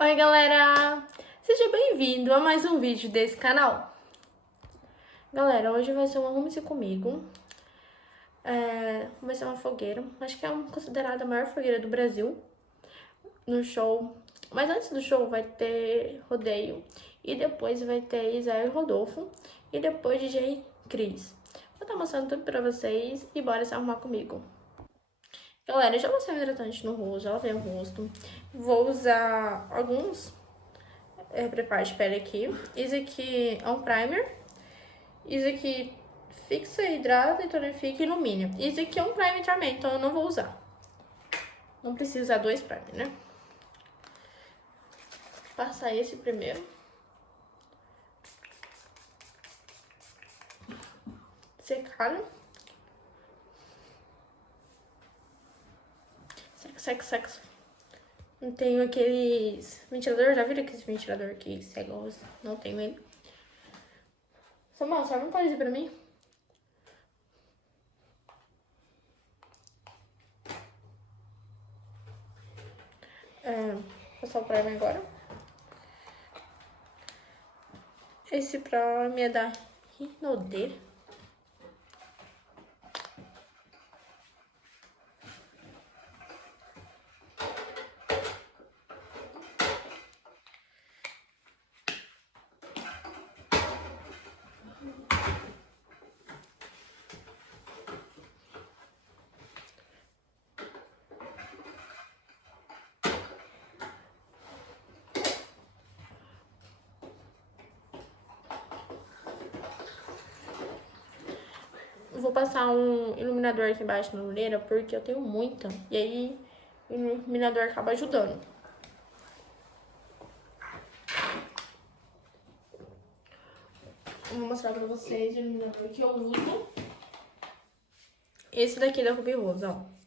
Oi galera, seja bem-vindo a mais um vídeo desse canal. Galera, hoje vai ser um Arrume-se Comigo. Vai ser uma fogueira, acho que é considerada a maior fogueira do Brasil. No show, mas antes do show vai ter rodeio. E depois vai ter Isael e Rodolfo. E depois DJ Cris. Vou estar mostrando tudo pra vocês e bora se arrumar comigo. Galera, eu já vou usar um hidratante no rosto, já lavei o rosto. Vou usar alguns preparo de pele aqui. Isso aqui é um primer. Isso aqui fixa, hidrata, tonifica e ilumina. Isso aqui é um primer também, então eu não vou usar. Não preciso usar dois primer, né? Vou passar esse primeiro. Secar. Seca. Não tenho aqueles ventilador, já viram aqueles ventilador que cega o rosto? Não tenho ele. Samuel, serve um país pra mim? Vou passar o primer agora. Esse primer é da Rinode. Vou passar um iluminador aqui embaixo na olheira, porque eu tenho muita. E aí, o iluminador acaba ajudando. Vou mostrar pra vocês o iluminador que eu uso. Esse daqui da Ruby Rosa, ó.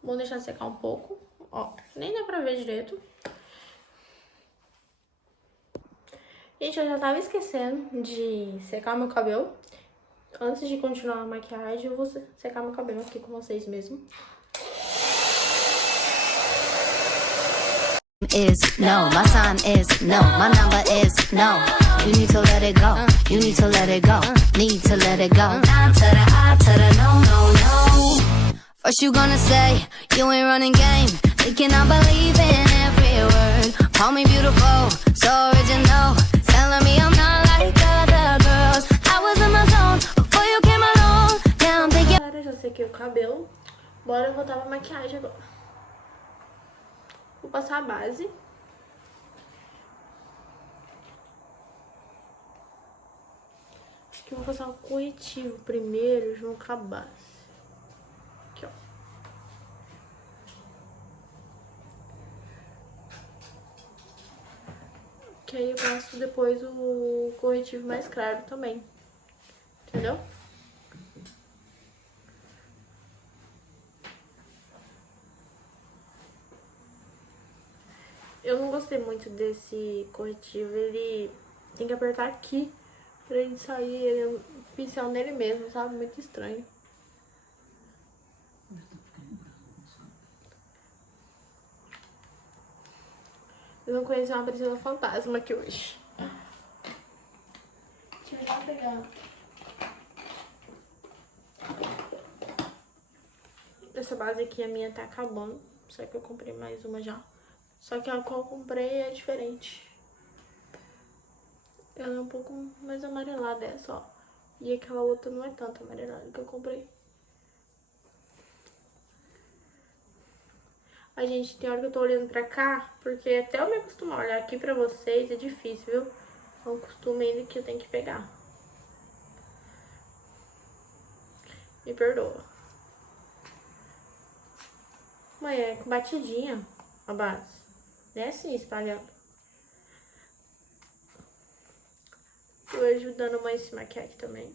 Vou deixar secar um pouco, ó, nem dá pra ver direito. Gente, eu já tava esquecendo de secar meu cabelo. Antes de continuar a maquiagem, eu vou secar meu cabelo aqui com vocês mesmo. Is no, my sign is no, my number is no. You need to let it go, you need to let it go, need to let it go. Down to the I to the no, no, no. First you gonna say you ain't running game, thinking I believe in every word. Call me beautiful, so original, telling me I'm not like other girls. I was in my zone before you came along. Now I'm thinking. Galera, já sequei o cabelo. Bora voltar pra maquiagem agora. Vou passar a base. Acho que eu vou passar o corretivo primeiro, junto com a base. Aqui, ó. Que aí eu passo depois o corretivo mais claro também. Entendeu? Eu não gostei muito desse corretivo, ele tem que apertar aqui pra ele sair, ele é um pincel nele mesmo, sabe? Muito estranho. Eu não conheço uma Priscila Fantasma aqui hoje. Deixa eu já pegar. Essa base aqui, a minha tá acabando, só que eu comprei mais uma já. Só que a qual eu comprei é diferente. Ela é um pouco mais amarelada essa, ó. E aquela outra não é tanto amarelada que eu comprei. A gente, tem hora que eu tô olhando pra cá, porque até eu me acostumar a olhar aqui pra vocês é difícil, viu? É um costume ainda que eu tenho que pegar. Me perdoa. Mas é com batidinha a base. Não é assim, espalhando. Tô ajudando a mãe a se maquiar aqui também.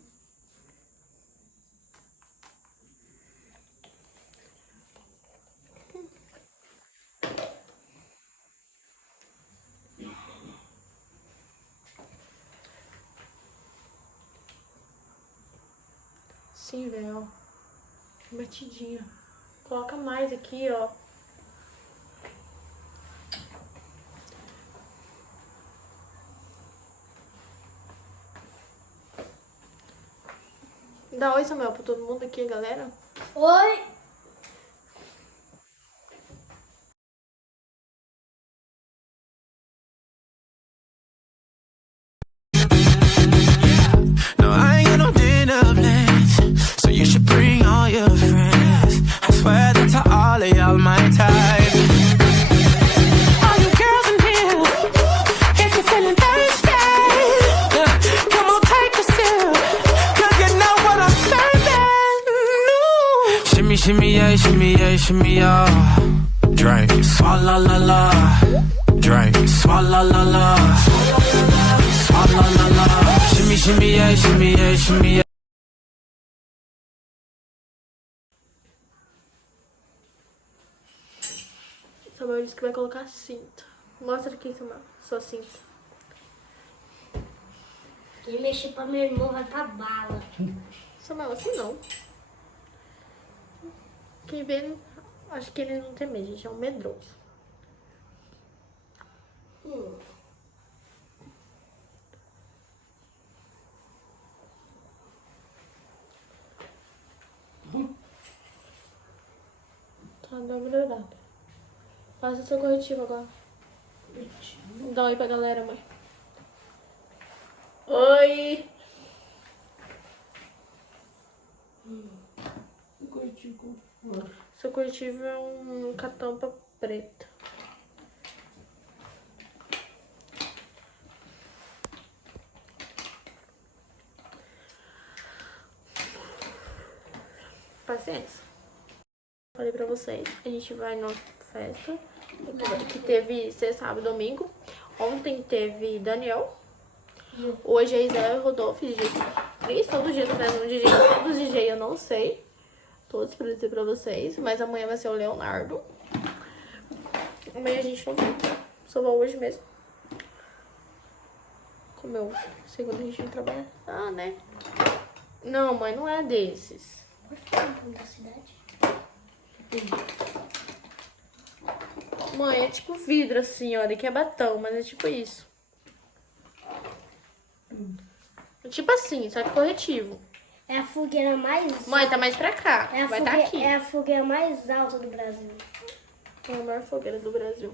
assim, velho, ó. Batidinha. Coloca mais aqui, ó. Dá oi, Samuel, pra todo mundo aqui, galera. Oi! No, I ain't got no dinner plans, so you should bring all your friends. I swear that to all of y'all my type. All you girls in here, if you're feeling thirsty, come on, take a sip, 'cause you know what I'm serving. No. Shimmy, shimmy, yeah, shimmy, yeah, shimmy, yeah. Drink, swalla la la. Drink, swalla la la. Swalla la la. Shimmy, shimmy, yeah, shimmy, yeah, shimmy, yeah. Samuel disse que vai colocar cinta. Mostra aqui, Samuel, sua cinta. Quem mexer pra meu irmão vai pra bala. Samuel, assim não. Quem vê, acho que ele não tem medo, gente, é um medroso. Tá, dá uma melhorada. Passa seu corretivo agora. Dá um oi pra galera, mãe. Oi! Seu corretivo é um com a tampa preta. Paciência. Falei pra vocês, a gente vai numa festa que teve sexta, sábado e domingo. Ontem teve Daniel. Hoje é Israel e Rodolfo, DJ Cris. Todo dia tá trazendo um DJ. Todos os DJ eu não sei. Todos pra dizer pra vocês. Mas amanhã vai ser o Leonardo. Amanhã a gente não vai. Só vai hoje mesmo. Comeu. Segunda a gente não trabalha. Ah, né? Não, mãe, não é desses. Por favor, da cidade. Mãe, é tipo vidro assim, ó. Daqui é batão, mas é tipo isso. É tipo assim, só que corretivo. É a fogueira mais... Mãe, tá mais pra cá. É a, Vai tá fogueira, aqui. é a fogueira mais alta do Brasil. É a maior fogueira do Brasil.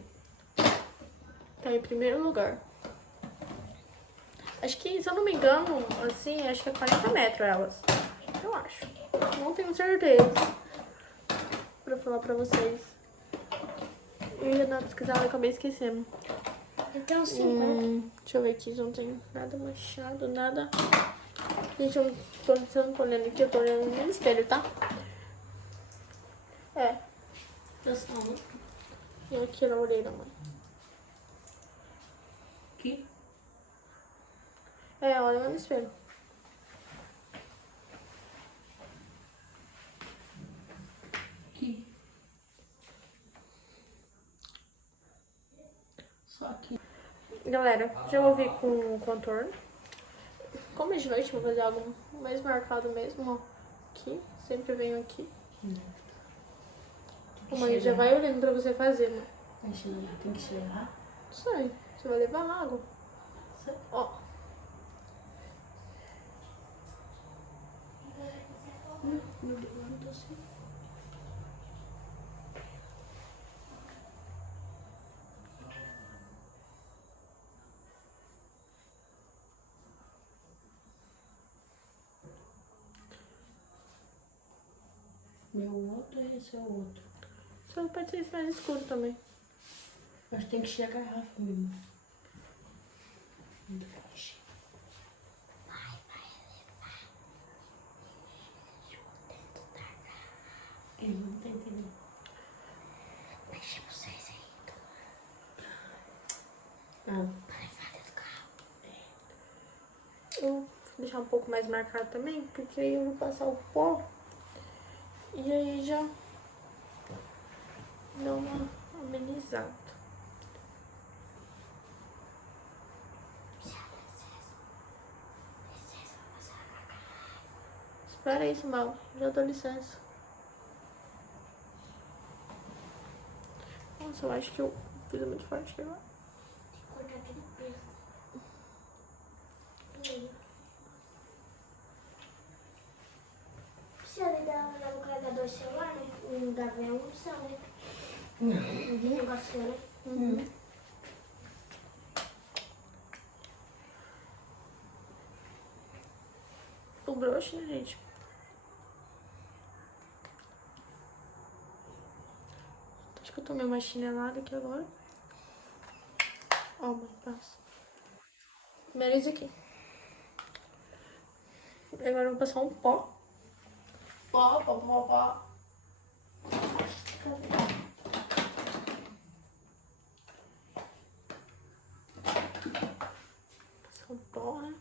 Tá em primeiro lugar. Acho que, se eu não me engano, assim, acho que é 40 metros elas. Eu acho. Não tenho certeza. Pra falar pra vocês. Eu ia dar uma pesquisada, eu acabei esquecendo. Eu tenho 50. Deixa eu ver aqui, não tem nada manchado, nada. Gente, eu não tô olhando aqui, eu tô olhando no espelho, tá? É. E aqui na orelha, mãe. Aqui? É, olha no espelho. Aqui. Só aqui. Galera, já vou vir com o contorno. Como é de noite, vou fazer algo mais marcado mesmo, ó. Aqui, sempre venho aqui. Ô, mãe, já vai olhando pra você fazer, mãe. Tem que cheirar. Não sei, você vai levar água. Ó. Meu outro e esse é o outro. Só pode ser esse mais escuro também. Mas tem que chegar a garrafa mesmo. Ele não tá entendendo. Deixa vocês aí. Ah, Para levar dentro do carro. Eu vou deixar um pouco mais marcado também, porque aí eu vou passar o pó. E aí já dá uma amenizada. Pera aí, Samuel. Já dou licença. Nossa, eu acho que eu fiz muito forte aqui agora. Cortar aquele peso. Precisa ligar no carregador celular, né? No da avião não precisa, né? Não. Negócio, né? O broxo, né, gente? Acho que eu tomei uma chinelada aqui agora. Ó, mãe, passa. Primeiro isso aqui. Agora eu vou passar um pó. Pó. Passar um pó, né?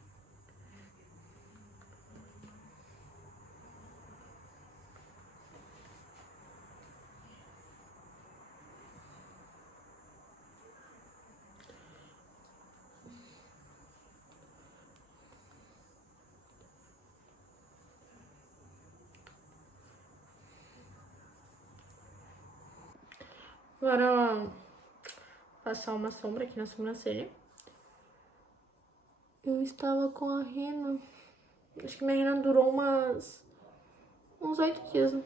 Agora, passar uma sombra aqui na sobrancelha. Eu estava com a rena. Acho que minha rena durou uns 8 dias. Né?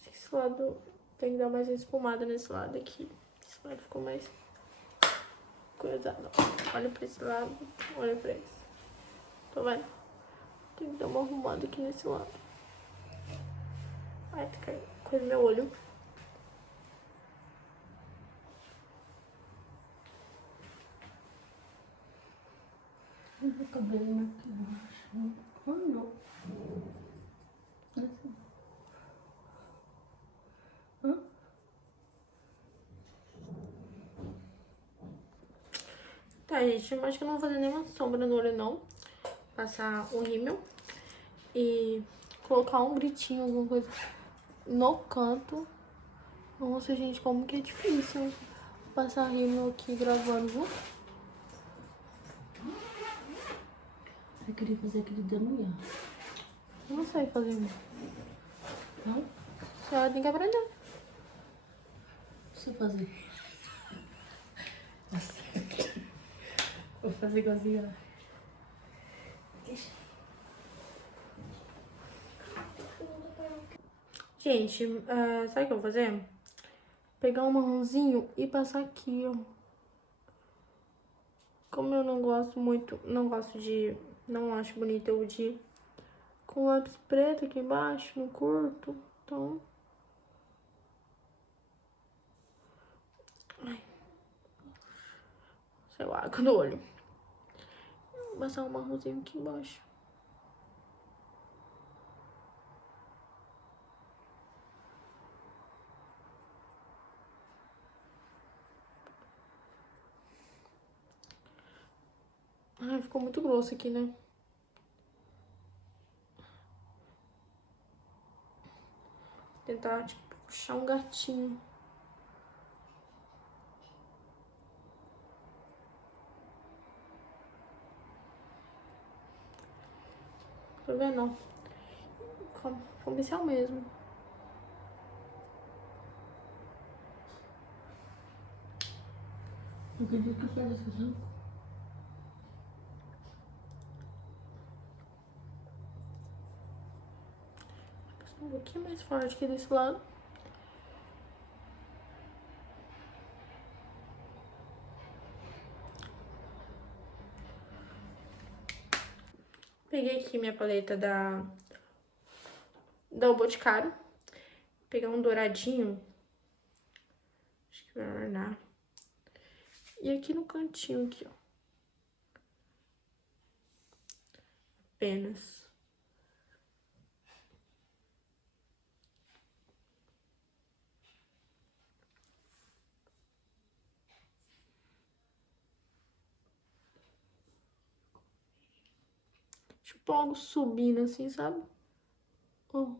Acho que esse lado tem que dar mais espumada nesse lado aqui. Esse lado ficou mais coisado. Olha pra esse lado, olha pra esse. Tá vendo? Tem que dar uma arrumada aqui nesse lado. Ai, tá caindo coisa no meu olho. O cabelo aqui embaixo. Ah, não. Assim. Hã? Tá, gente, eu acho que eu não vou fazer nenhuma sombra no olho, não. Passar um rímel e colocar um gritinho, alguma coisa no canto. Nossa, gente, como que é difícil passar rímel aqui gravando, viu? Eu queria fazer aquele danoiar. Eu não sei fazer rímel. Não? A senhora tem que aprender. Deixa eu fazer. Vou fazer igualzinho, ó. Gente, sabe o que eu vou fazer? Pegar um marronzinho e passar aqui, ó. Como eu não gosto muito, não acho bonito eu de com lápis preto aqui embaixo, no curto, então... Ai. Sei lá, água no olho. Vou passar um marronzinho aqui embaixo. Ai, ficou muito grosso aqui, né? Tentar, tipo, puxar um gatinho. Tá vendo? Com pincel mesmo. Eu queria que eu fizesse assim. Um pouquinho mais forte aqui desse lado. Peguei aqui minha paleta da O Boticário. Pegar um douradinho. Acho que vai ornar. E aqui no cantinho, aqui, ó. Apenas. Tipo algo subindo assim, sabe? Ó.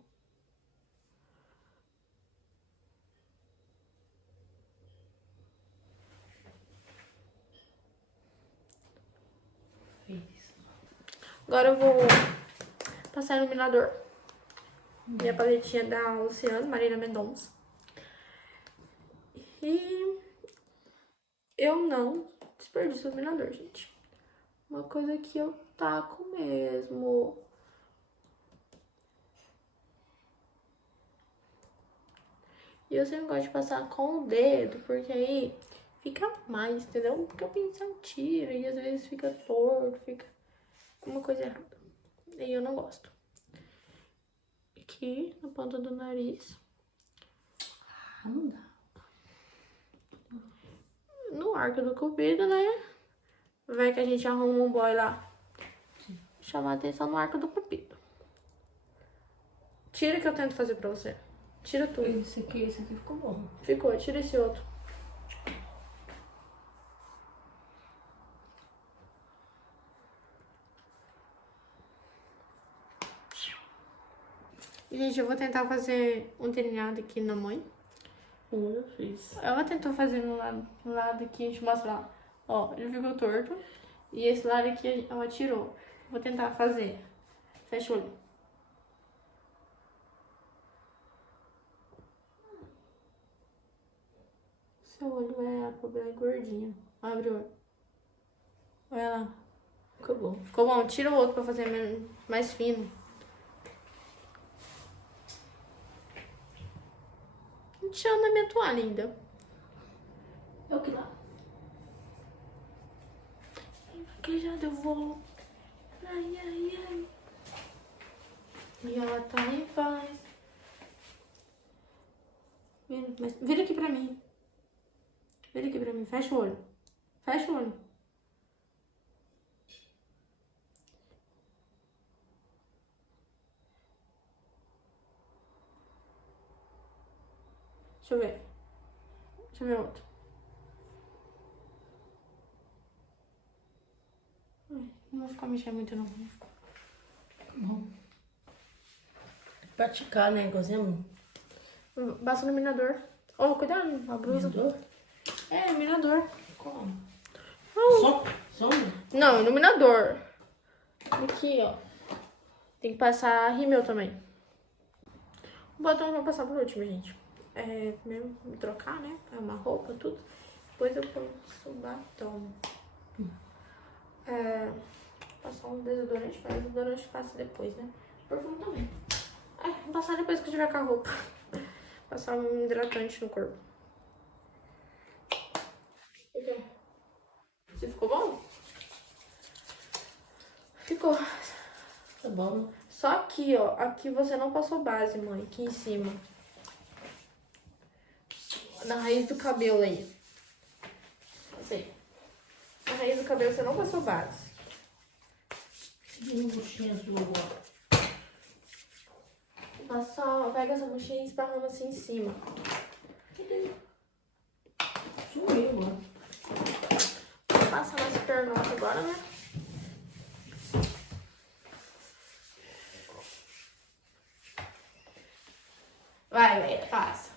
Agora eu vou passar iluminador. Minha paletinha da Luciana, Marília Mendonça. E eu não desperdiço o iluminador, gente. Uma coisa que eu taco mesmo. E eu sempre gosto de passar com o dedo, porque aí fica mais, entendeu? Porque o pincel tira e às vezes fica torto, fica uma coisa errada. E eu não gosto. Aqui na ponta do nariz. Ah, não dá. No arco do cupido, né? Vai que a gente arruma um boy lá. Chamar a atenção no arco do cupido. Tira que eu tento fazer pra você. Tira tudo. Esse aqui ficou bom. Ficou, tira esse outro. Gente, eu vou tentar fazer um delineado aqui na mãe. Eu fiz. Ela tentou fazer no lado aqui, deixa eu mostrar. Ó, ele ficou torto. E esse lado aqui ela tirou. Vou tentar fazer. Fecha o olho. Seu olho é gordinho. Abre o olho. Olha lá. Ficou bom. Ficou bom? Tira o outro pra fazer mais fino. Tirando a minha toalha ainda. É o que lá? Vaquejada eu vou. Ai, ai, ai. E ela tá em paz. Vira aqui pra mim. Vira aqui pra mim. Fecha o olho. Fecha o olho. Deixa eu ver. Deixa eu ver outro. Ai, não vou ficar mexendo muito, não. Bom. Praticar, né? Gozemos. Passa o iluminador. Oh, cuidado, a blusa. Iluminador? É, iluminador. Como? Oh. Sombra? Não, iluminador. Aqui, ó. Tem que passar rímel também. O batom eu vou passar por último, gente. Primeiro me trocar, né? É uma roupa, tudo. Depois eu passo o batom. Passar um desodorante, mas o desodorante passa depois, né? Perfume também. Vou passar depois que eu tiver com a roupa. Passar um hidratante no corpo. Você ficou bom? Ficou. Tá bom. Só aqui, ó. Aqui você não passou base, mãe. Aqui em cima. Na raiz do cabelo aí. Assim. Na raiz do cabelo você não passou base. E um buchinho azul agora. Pega essa buchinha e esparrama assim em cima. Sumiu agora. Vou passar nas pernotas agora, né? Vai, passa.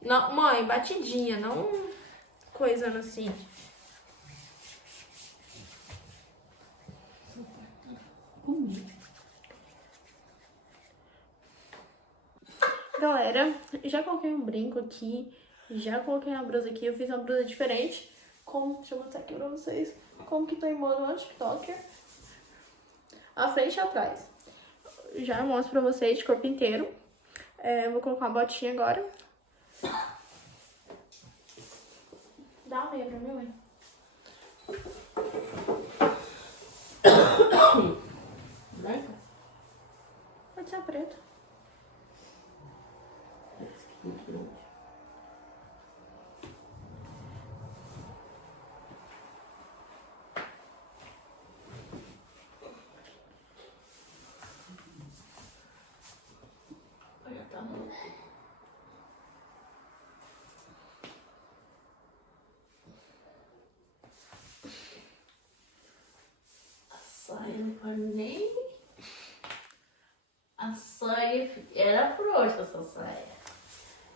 Não, mãe, batidinha, não coisando assim. Galera, já coloquei um brinco aqui, já coloquei uma blusa aqui, eu fiz uma blusa diferente. Deixa eu mostrar aqui pra vocês como que tá em modo no TikToker. A frente e atrás. Já mostro pra vocês de corpo inteiro. Vou colocar uma botinha agora. Dá uma meia pra mim, mãe. Branca? Pode ser preto. Muito grande. Olha, tá muito. A saia não pode nem. A saia era frouxa, essa saia.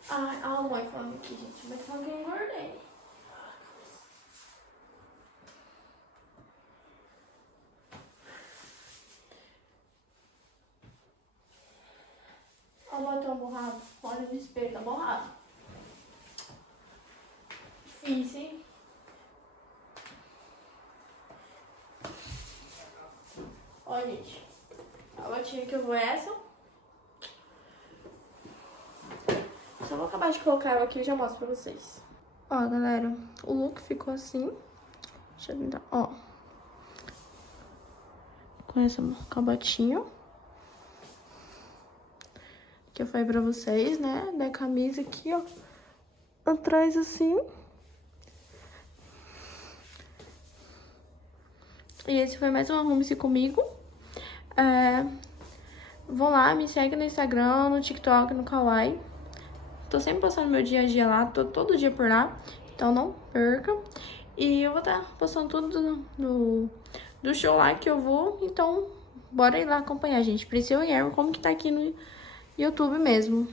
Ai, a mãe falando aqui, gente. Mas falando que eu engordei. Olha o batom borrado. Olha no espelho, tá borrado. Fiz, hein? Ó, gente. A botinha que eu vou é essa. Só vou acabar de colocar ela aqui e já mostro pra vocês. Ó, galera, o look ficou assim. Deixa eu tentar, ó. Com essa botinha. Que eu falei pra vocês, né? Da camisa aqui, ó. Atrás assim. E esse foi mais um Arrume-se Comigo. Vão lá, me segue no Instagram, no TikTok, no Kawaii. Tô sempre postando meu dia a dia lá, tô todo dia por lá. Então não perca. E eu vou estar postando tudo do show lá que eu vou. Então, bora ir lá acompanhar, gente. Priscila e Erwin, como que tá aqui no YouTube mesmo.